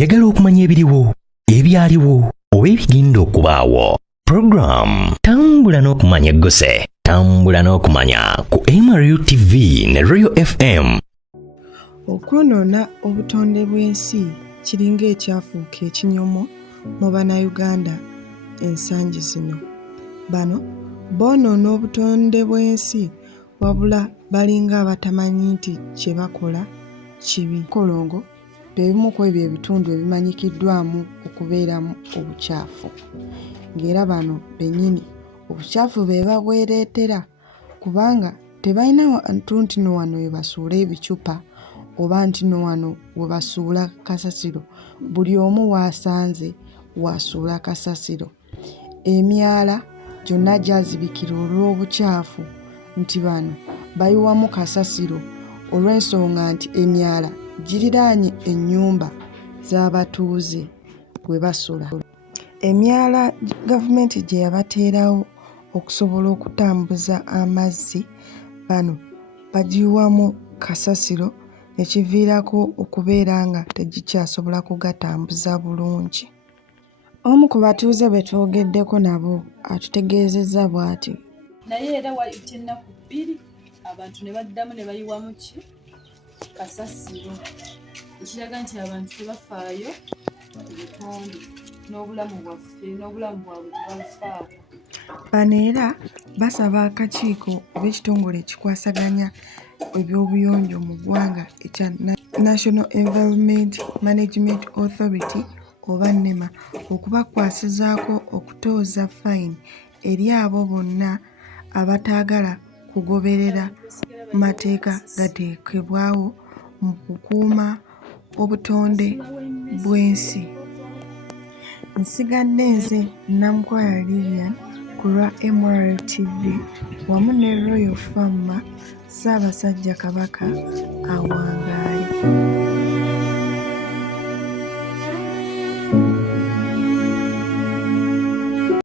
Oyagala okumanya ebiriwo, ebyaliwo, oba ebigenda okubaawo. Program Tambula n'okumanya eggose. Tambula n'okumanya ku MRU TV ne Royal FM. Okwonoona obutonde bw'ensi kiringa ekyafuuka ekinyomo mu Bannayuganda ensangi zino. Bano boonoona obutonde bw'ensi wabula balinga abatamanyi nti kye bakola kibi. Kolongo bebimu ku ebyo ebitundu ebimanyikiddwamu okubeeramu obukyafu. Ng'era bano bennyini obukyafu be babwereetera kubanga tebalina ntu nti no wano we basuula ebicupa oba nti no wano we basuula kasasiro. Buli omu waasanze wasuula kasasiro. Emyala gyonna gyazibikira olw'obukyafu nti bano bayiwamu kasasiro olw'ensonga nti emyala giriraanye ennyumba z'abatuuze we basula. Emyala gavumenti gye yabateerawo okusobola okutambuza amazzi, bano bagiyiwamu kasasiro ne kiviirako okubeera nga tegikyasobola kugatambuza bulungi. Omu ku batuuze be twogeddeko nabo atutegeezezza bw'ati. Naye era wayita ennaku 2 abantu ne baddamu ne bayiwamu kasasiro ekiraga nti abantu tebafaayo ebitonde n'obulamu bwaffe n'obulamu bwabwe tebabufaako. Bano era basaba akakiiko oba ekitongole ekikwasaganya ebyobuyonjo mu ggwanga ekya National Environment Management Authority oba NEMA okubakwasizaako okutooza fayini eri abo bonna abataagala kugoberera mateeka gateekebwawo mu kukuuma obutonde bw'ensi. Nsigadde nze Namukwaya Lilian ku lwa MRU TV wamu ne Royal Famma Ssaabasajja Kabaka awangaaye.